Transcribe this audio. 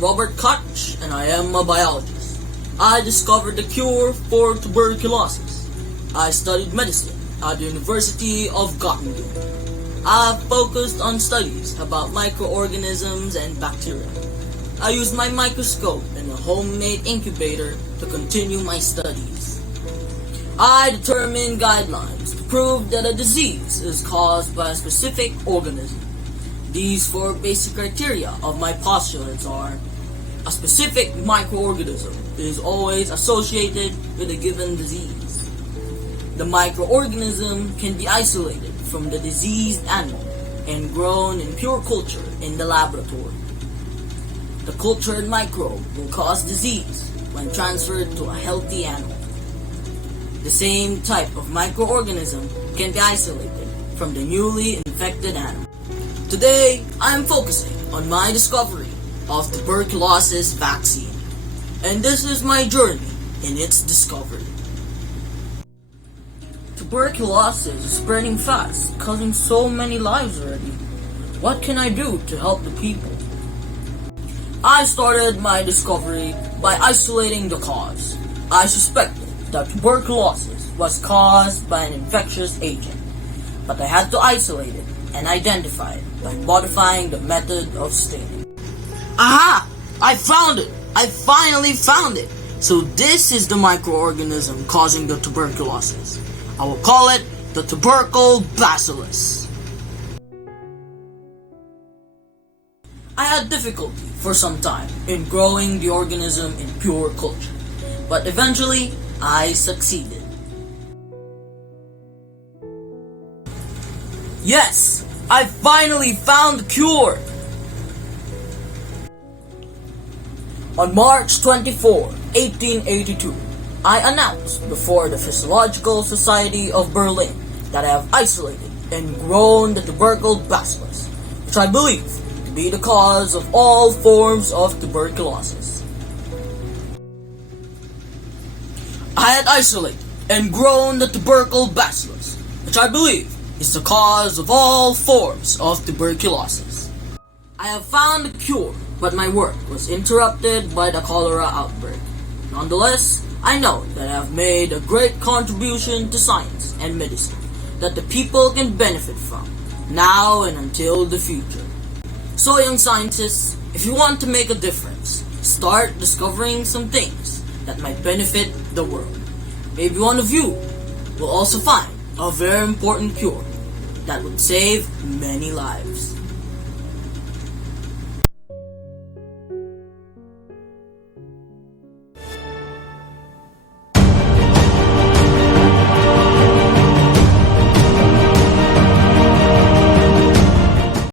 I'm Robert Koch and I am a biologist. I discovered the cure for tuberculosis. I studied medicine at the University of Göttingen. I've focused on studies about microorganisms and bacteria. I used my microscope and a homemade incubator to continue my studies. I determined guidelines to prove that a disease is caused by a specific organism. These four basic criteria of my postulates are: a specific microorganism is always associated with a given disease. The microorganism can be isolated from the diseased animal and grown in pure culture in the laboratory. The cultured microbe will cause disease when transferred to a healthy animal. The same type of microorganism can be isolated from the newly infected animal. Today, I am focusing on my discovery of tuberculosis vaccine, and this is my journey in its discovery. Tuberculosis is spreading fast, causing so many lives already. What can I do to help the people? I started my discovery by isolating the cause. I suspected that tuberculosis was caused by an infectious agent, but I had to isolate it and identify it by modifying the method of staining. Aha! I found it! I finally found it! So this is the microorganism causing the tuberculosis. I will call it the tubercle bacillus. I had difficulty for some time in growing the organism in pure culture, but eventually I succeeded. Yes! I finally found the cure! On March 24, 1882, I announced before the Physiological Society of Berlin that I have isolated and grown the tubercle bacillus, which I believe to be the cause of all forms of tuberculosis. I had isolated and grown the tubercle bacillus, which I believe is the cause of all forms of tuberculosis. I have found a cure, but my work was interrupted by the cholera outbreak. Nonetheless, I know that I have made a great contribution to science and medicine that the people can benefit from, now and until the future. So young scientists, if you want to make a difference, start discovering some things that might benefit the world. Maybe one of you will also find a very important cure that would save many lives.